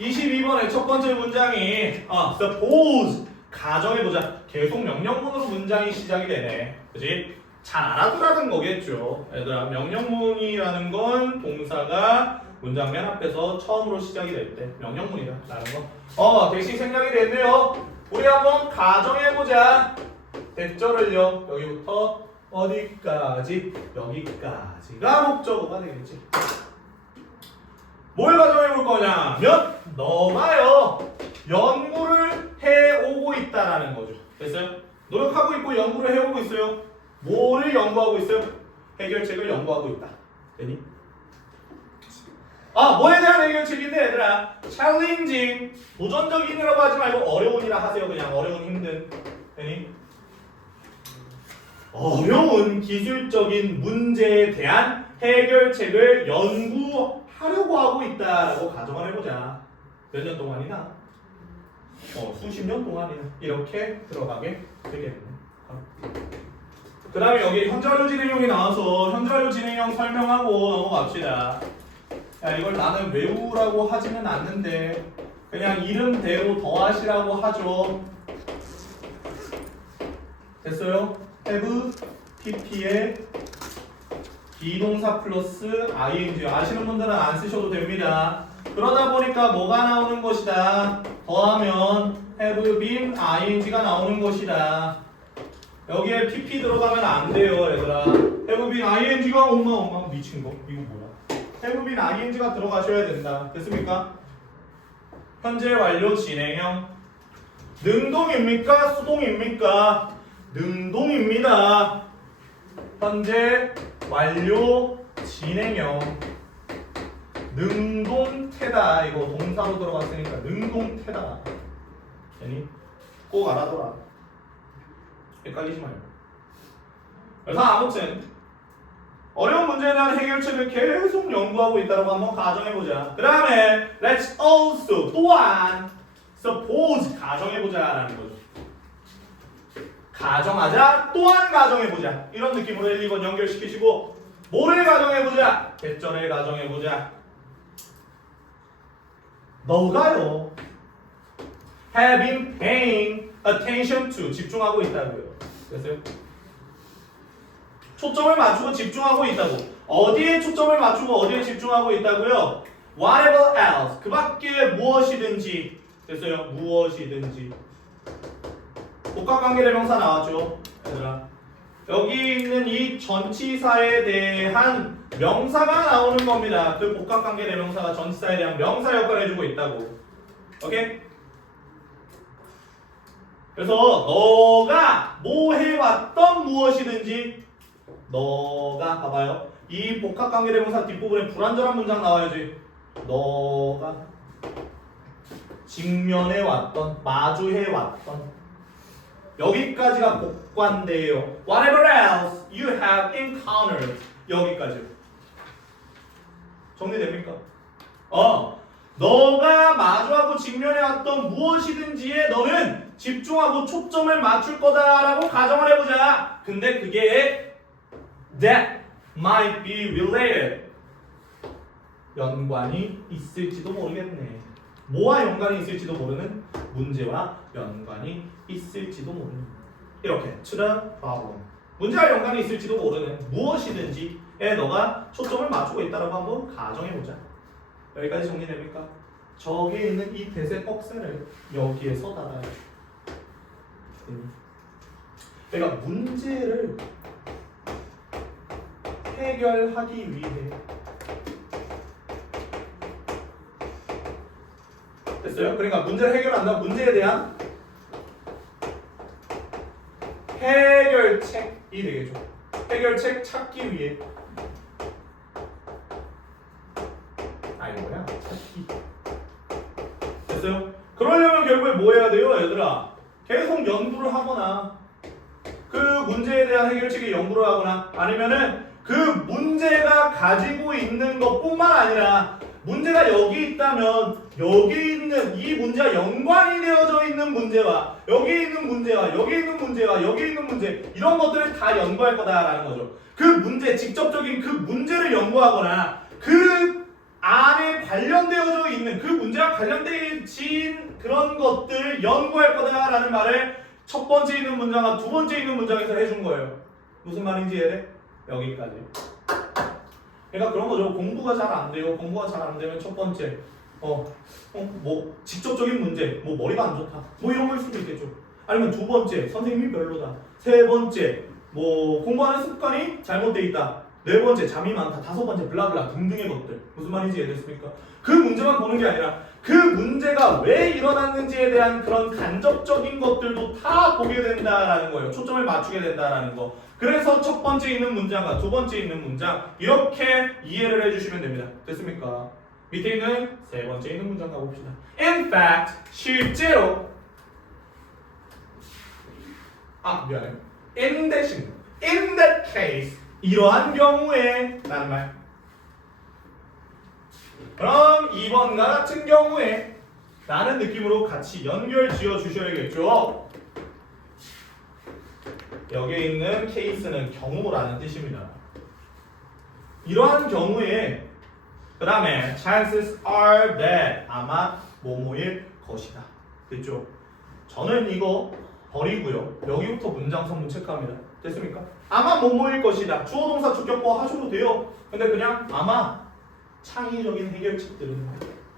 22번의 첫 번째 문장이 suppose 가정해보자. 계속 명령문으로 문장이 시작이 되네. 그치? 잘 알아두라는 거겠죠. 얘들아, 명령문이라는 건 동사가 문장 맨 앞에서 처음으로 시작이 될 때 명령문이다라는 거. 대신 생략이 됐네요. 우리 한번 가정해보자. 대절을요. 여기부터 어디까지? 여기까지가 목적어가 되겠지. 뭘 가정해볼 거냐면 너가요 연구를 해오고 있다라는 거죠. 됐어요? 노력하고 있고 연구를 해오고 있어요. 뭐를 연구하고 있어요? 해결책을 연구하고 있다. 되니? 뭐에 대한 해결책인데 얘들아, challenging, 도전적인이라고 하지 말고 어려운이라 하세요. 그냥 어려운, 힘든. 되니? 어려운 기술적인 문제에 대한 해결책을 연구하려고 하고 있다라고 가정을 해보자. 몇 년 동안이나? 수십 년 동안이나 이렇게 들어가게 되겠네. 그 다음에 여기 현재완료 진행형이 나와서 현재완료 진행형 설명하고 넘어갑시다. 야, 이걸 나는 외우라고 하지는 않는데 그냥 이름대로 더하시라고 하죠. 됐어요? have, pp에 비동사 플러스 ing. 아시는 분들은 안 쓰셔도 됩니다. 그러다 보니까 뭐가 나오는 것이다? 더하면 have been ing가 나오는 것이다. 여기에 pp 들어가면 안 돼요, 얘들아. have been ing가 엄마 미친 거. 이거 뭐야? have been ing가 들어가셔야 된다. 됐습니까? 현재 완료 진행형. 능동입니까? 수동입니까? 능동입니다. 현재 완료 진행형. 능동태다. 이거 동사로 들어갔으니까 능동태다. 아니? 꼭 알아둬라. 헷갈리지 말고. 그래서 아무튼 어려운 문제에 대한 해결책을 계속 연구하고 있다고 한번 가정해보자. 그 다음에 let's also 또한 suppose 가정해보자 라는 거죠. 가정하자 또한 가정해보자. 이런 느낌으로 1, 2번 연결시키시고 뭐를 가정해보자? 대절을 가정해보자. 너가요 have been paying attention to 집중하고 있다고요. 됐어요? 초점을 맞추고 집중하고 있다고. 어디에 초점을 맞추고 어디에 집중하고 있다고요? Whatever else. 그 밖에 무엇이든지. 됐어요? 무엇이든지. 복합관계대명사 나왔죠? 얘들아. 여기 있는 이 전치사에 대한 명사가 나오는 겁니다. 그 복합관계대명사가 전치사에 대한 명사 역할을 해주고 있다고. 오케이? 그래서 너가 뭐 해왔던 무엇이든지 너가 봐봐요. 이 복합관계대명사 뒷부분에 불완전한 문장 나와야지. 너가 직면해왔던 마주해왔던 여기까지가 복관대예요. Whatever else you have encountered. 여기까지. 정리됩니까? 너가 마주하고 직면해왔던 무엇이든지에 너는 집중하고 초점을 맞출 거다라고 가정을 해보자. 근데 그게 that might be related. 연관이 있을지도 모르겠네. 뭐와 연관이 있을지도 모르는 문제와 연관이 있을지도 모르는 이렇게 to the problem. 문제와 연관이 있을지도 모르는 무엇이든지에 너가 초점을 맞추고 있다라고 한번 가정해보자. 여기까지 정리됩니까? 저기에 있는 이 대세 꺽쇠를 여기에서 달아요. 그러니까 문제를 해결하기 위해 됐어요? 그러니까 문제를 해결한다. 문제에 대한 해결책이 되겠죠. 해결책 찾기 위해. 이거야? 찾기. 됐어요? 그러려면 결국에 뭐 해야 돼요, 얘들아? 계속 연구를 하거나 그 문제에 대한 해결책에 연구를 하거나 아니면은 그 문제가 가지고 있는 것뿐만 아니라 문제가 여기 있다면 여기 있는 이 문제와 연관이 되어져 있는 문제와 여기 있는 문제와 여기 있는 문제와 여기 있는 문제 이런 것들을 다 연구할 거다라는 거죠. 그 문제 직접적인 그 문제를 연구하거나 그 안에 관련되어져 있는 그 문제와 관련된 그런 것들 연구할 거다라는 말을 첫 번째 있는 문장과 두 번째 있는 문장에서 해준 거예요. 무슨 말인지 이해돼? 여기까지. 그러니까 그런 거죠. 공부가 잘 안 돼요. 공부가 잘 안 되면 첫 번째 뭐 직접적인 문제, 뭐 머리가 안 좋다, 뭐 이런 걸 수도 있겠죠. 아니면 두 번째 선생님이 별로다. 세 번째 뭐 공부하는 습관이 잘못돼 있다. 네 번째 잠이 많다. 다섯 번째 블라블라 등등의 것들. 무슨 말인지 이해됐습니까? 그 문제만 보는 게 아니라 그 문제가 왜 일어났는지에 대한 그런 간접적인 것들도 다 보게 된다라는 거예요. 초점을 맞추게 된다라는 거. 그래서 첫 번째 있는 문장과 두 번째 있는 문장 이렇게 이해를 해주시면 됩니다. 됐습니까? 밑에 있는 세 번째 있는 문장 가봅시다. In fact, 실제로 미안해. In that case, 이러한 경우에 라는 말. 그럼 2번과 같은 경우에 라는 느낌으로 같이 연결 지어 주셔야겠죠. 여기에 있는 케이스는 경우라는 뜻입니다. 이러한 경우에 그 다음에 chances are that 아마 뭐뭐일 것이다. 됐죠? 저는 이거 버리고요. 여기부터 문장 성분 체크합니다. 됐습니까? 아마 뭐뭐일 것이다. 주어 동사 주격보 하셔도 돼요. 근데 그냥 아마 창의적인 해결책들은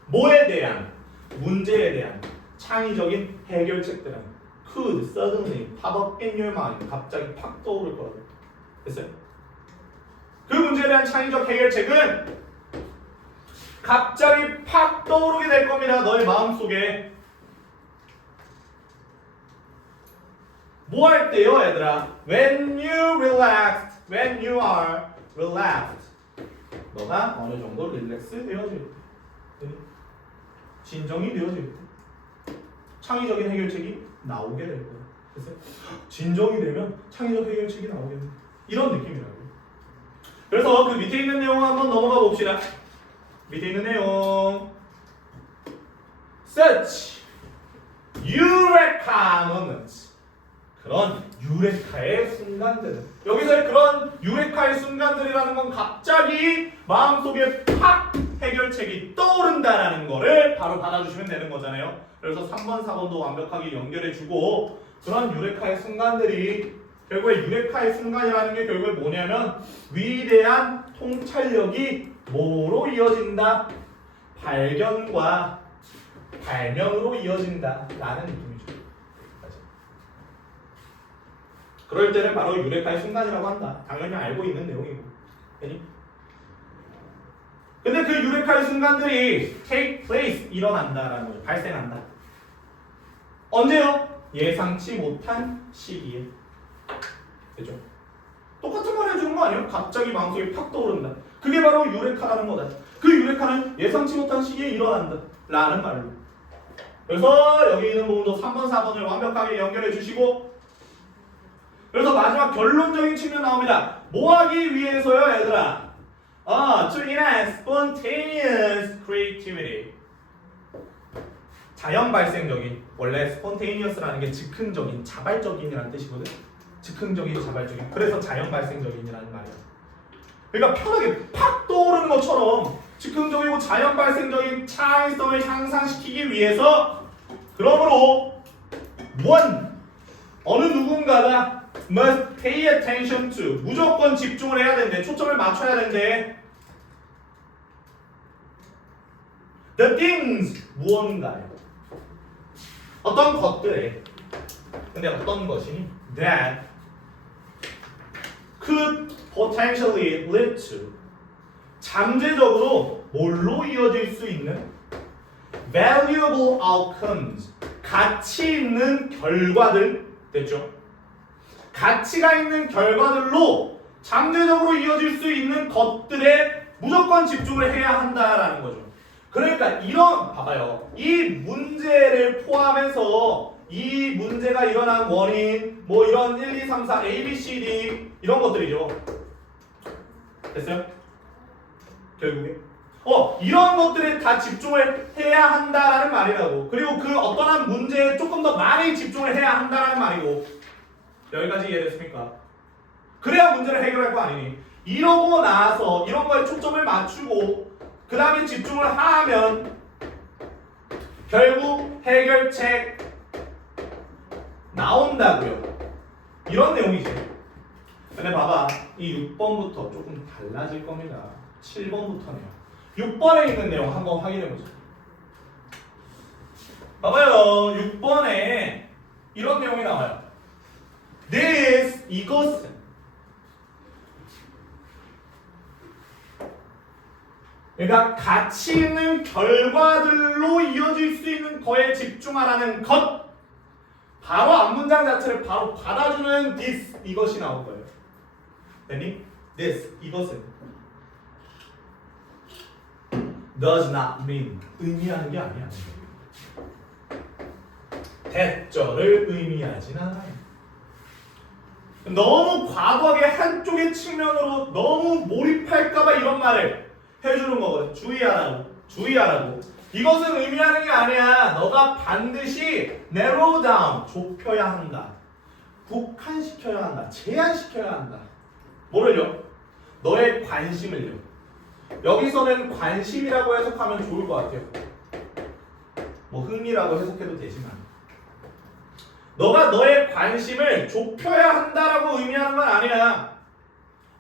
뭐에 대한 문제에 대한 창의적인 해결책들은 could suddenly pop up in your mind. 갑자기 팍 떠오를 거라고. 됐어요? 그 문제에 대한 창의적 해결책은 갑자기 팍 떠오르게 될 겁니다. 너의 마음속에. 뭐 할 때요, 얘들아? When you are relaxed. 너가 어느 정도 릴렉스 되어질 때. 진정이 되어질 때. 창의적인 해결책이 나오게 될 거야. 그래서 진정이 되면 창의적 해결책이 나오겠네. 이런 느낌이라고요. 그래서 그 밑에 있는 내용 한번 넘어가 봅시다. 밑에 있는 내용. Such eureka moments. 그런 유레카의 순간들. 여기서의 그런 유레카의 순간들이라는 건 갑자기 마음속에 팍 해결책이 떠오른다라는 거를 바로 받아주시면 되는 거잖아요. 그래서 3번, 4번도 완벽하게 연결해주고 그런 유레카의 순간들이 결국에 유레카의 순간이라는 게 결국에 뭐냐면 위대한 통찰력이 뭐로 이어진다? 발견과 발명으로 이어진다 라는 느낌이죠. 그럴 때는 바로 유레카의 순간이라고 한다. 당연히 알고 있는 내용이고. 근데 그 유레카의 순간들이 take place, 일어난다라는 거죠. 발생한다. 언제요? 예상치 못한 시기에. 그죠? 똑같은 말 해주는 거 아니에요? 갑자기 마음속에 팍 떠오른다. 그게 바로 유레카라는 거다. 그 유레카는 예상치 못한 시기에 일어난다 라는 말로. 그래서 여기 있는 부분도 3번, 4번을 완벽하게 연결해 주시고 그래서 마지막 결론적인 측면 나옵니다. 뭐 하기 위해서요, 얘들아? To enhance spontaneous creativity. 자연 발생적인, 원래 spontaneous라는 게 즉흥적인, 자발적인이라는 뜻이거든. 즉흥적인, 자발적인. 그래서 자연 발생적인이라는 말이야. 그러니까 편하게 팍 떠오르는 것처럼 즉흥적이고 자연 발생적인 창의성을 향상시키기 위해서 그러므로 어느 누군가가 must pay attention to 무조건 집중을 해야 된대. 초점을 맞춰야 된대. The things 무언가에 어떤 것들에 근데 어떤 것이니 that could potentially lead to 잠재적으로 뭘로 이어질 수 있는 valuable outcomes 가치 있는 결과들 됐죠? 가치가 있는 결과들로 잠재적으로 이어질 수 있는 것들에 무조건 집중을 해야 한다라는 거죠. 그러니까 봐봐요. 이 문제를 포함해서 이 문제가 일어난 원인, 뭐 이런 1, 2, 3, 4, A, B, C, D 이런 것들이죠. 됐어요? 결국에. 이런 것들에 다 집중을 해야 한다라는 말이라고. 그리고 그 어떤 한 문제에 조금 더 많이 집중을 해야 한다라는 말이고. 여기까지 이해됐습니까? 그래야 문제를 해결할 거 아니니. 이러고 나서 이런 거에 초점을 맞추고 그 다음에 집중을 하면 결국 해결책 나온다고요. 이런 내용이지. 근데 봐봐, 이 6번부터 조금 달라질 겁니다. 7번부터네요. 6번에 있는 내용 한번 확인해보자. 봐봐요. 6번에 이런 내용이 나와요. This, 이것은 그러니까 가치 있는 결과들로 이어질 수 있는 거에 집중하라는 것. 바로 앞문장 자체를 바로 받아주는 this, 이것이 나올 거예요. 됐니? This, 이것은 does not mean, 의미하는 게 아니야. 대절을 의미하진 않아요. 너무 과도하게 한쪽의 측면으로 너무 몰입할까봐 이런 말을 해주는 거거든. 주의하라고. 이것은 의미하는 게 아니야. 너가 반드시 narrow down, 좁혀야 한다. 국한시켜야 한다. 제한시켜야 한다. 뭐를요? 너의 관심을요. 여기서는 관심이라고 해석하면 좋을 것 같아요. 뭐 흥미라고 해석해도 되지만 너가 너의 관심을 좁혀야 한다라고 의미하는 건 아니야.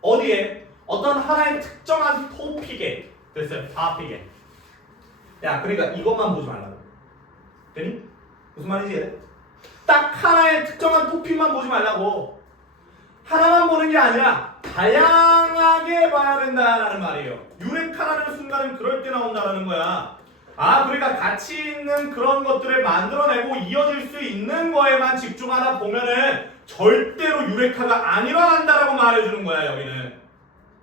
어디에? 어떤 하나의 특정한 토픽에. 됐어요. 토픽에. 야, 그러니까 이것만 보지 말라고. 되니? 무슨 말인지? 딱 하나의 특정한 토픽만 보지 말라고. 하나만 보는 게 아니라 다양하게 봐야 된다라는 말이에요. 유레카라는 순간은 그럴 때 나온다라는 거야. 아, 그러니까 가치 있는 그런 것들을 만들어내고 이어질 수 있는 거에만 집중하다 보면은 절대로 유레카가 안 일어난다라고 말해주는 거야. 여기는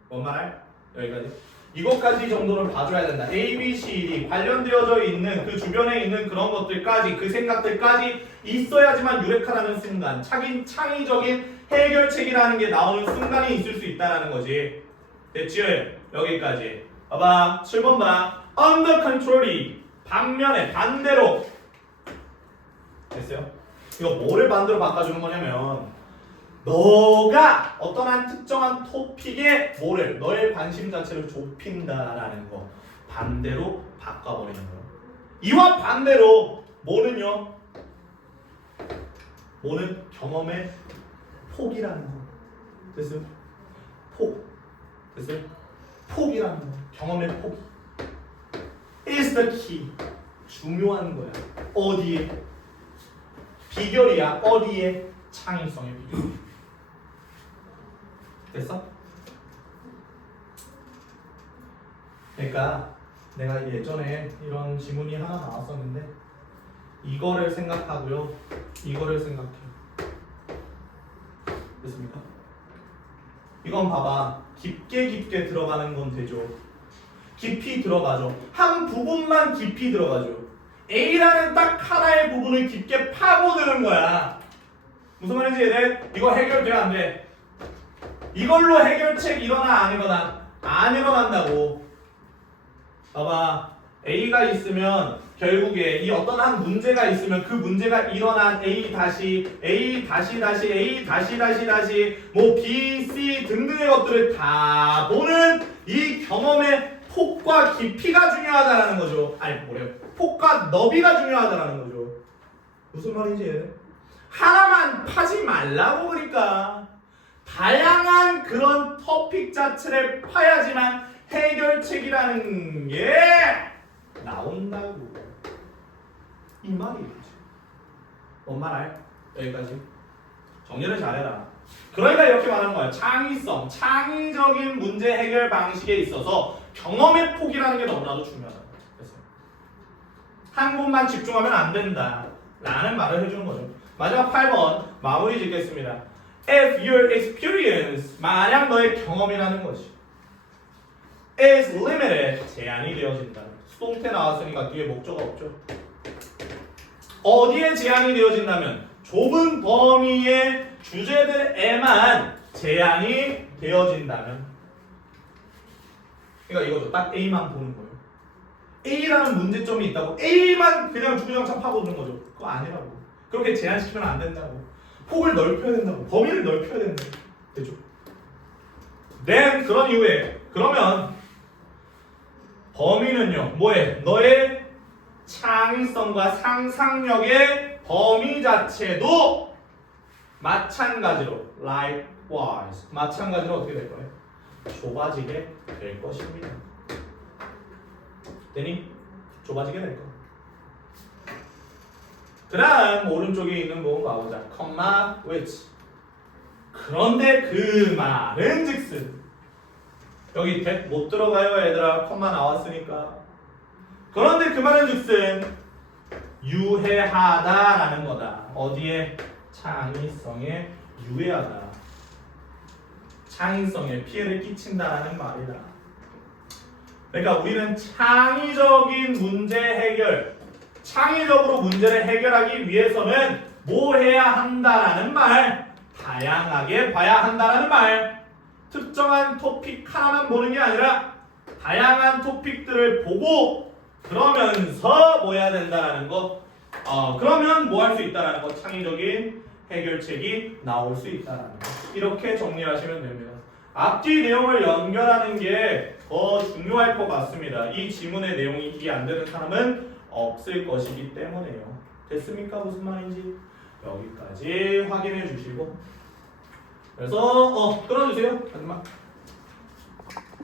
뭔 말? 여기까지. 이것까지 정도는 봐줘야 된다. A, B, C, D 관련되어져 있는 그 주변에 있는 그런 것들까지, 그 생각들까지 있어야지만 유레카라는 순간, 창의적인 해결책이라는 게 나오는 순간이 있을 수 있다라는 거지. 됐지? 여기까지. 봐봐. 7번 봐. Under control이 반면에 반대로. 됐어요? 이거 뭐를 반대로 바꿔주는 거냐면 너가 어떤 한 특정한 토픽에 뭐를 너의 관심 자체를 좁힌다라는 거 반대로 바꿔버리는 거예요. 이와 반대로 뭐는요? 뭐는 경험의 폭이라는 거. 됐어요? 폭. 됐어요? 폭이라는 거. 경험의 폭. is the key. 중요한 거야. 어디에? 비결이야. 어디에? 창의성의 비결. 됐어? 그러니까 내가 예전에 이런 지문이 하나 나왔었는데 이거를 생각하고요. 이거를 생각해요. 됐습니까? 이건 봐봐. 깊게 들어가는 건 되죠. 깊이 들어가죠. 한 부분만 깊이 들어가죠. A라는 딱 하나의 부분을 깊게 파고드는 거야. 무슨 말인지 이해? 이거 해결돼 안 돼? 이걸로 해결책 일어나 안 일어나? 안 일어난다고. 봐봐. A가 있으면 결국에 이 어떤 한 문제가 있으면 그 문제가 일어난 A 다시 뭐 B, C 등등의 것들을 다 보는 이 경험의 폭과 깊이가 중요하다라는 거죠. 아니 뭐래요? 폭과 너비가 중요하다라는 거죠. 무슨 말인지 하나만 파지 말라고. 그러니까 다양한 그런 토픽 자체를 파야지만 해결책이라는 게 나온다고. 이 말이지. 뭔 말 알? 여기까지. 정리를 잘해라. 그러니까 이렇게 말하는 거야. 창의성, 창의적인 문제 해결 방식에 있어서 경험의 폭이라는 게 너무나도 중요하다. 그래서 한 곳만 집중하면 안 된다 라는 말을 해주는 거죠. 마지막 8번 마무리 짓겠습니다. If your experience, 만약 너의 경험이라는 것이 is limited, 제한이 되어진다. 수동태 나왔으니까 뒤에 목적어 없죠. 어디에 제한이 되어진다면 좁은 범위의 주제들에만 제한이 되어진다면, 그러니까 이거죠. 딱 A만 보는 거예요. A라는 문제점이 있다고 A만 그냥 주구장창 파고드는 거죠. 그거 아니라고. 그렇게 제한시키면 안 된다고. 폭을 넓혀야 된다고. 범위를 넓혀야 된다고. 되죠? then 그런 이후에 그러면 범위는요 뭐해? 너의 창의성 창의성과 상상력의 범위 자체도 마찬가지로 likewise 마찬가지로 어떻게 될 거예요? 좁아지게 될 것입니다. 되니? 좁아지게 될 거예요. 그 다음 오른쪽에 있는 부분 봐보자. comma which. 그런데 그 말은 즉슨 여기 that 못 들어가요 얘들아. 컴마 나왔으니까. 그런데 그 말은 즉슨 유해하다라는 거다. 어디에? 창의성에 유해하다. 창의성에 피해를 끼친다라는 말이다. 그러니까 우리는 창의적인 문제 해결, 창의적으로 문제를 해결하기 위해서는 뭐 해야 한다라는 말, 다양하게 봐야 한다라는 말, 특정한 토픽 하나만 보는 게 아니라 다양한 토픽들을 보고 그러면서 뭐 해야 된다라는 거, 그러면 뭐 할 수 있다라는 거, 창의적인 해결책이 나올 수 있다라는 거. 이렇게 정리하시면 됩니다. 앞뒤 내용을 연결하는 게 더 중요할 것 같습니다. 이 지문의 내용이 이해 안 되는 사람은 없을 것이기 때문에요. 됐습니까? 무슨 말인지 여기까지 확인해 주시고, 그래서 끊어주세요. 마지막.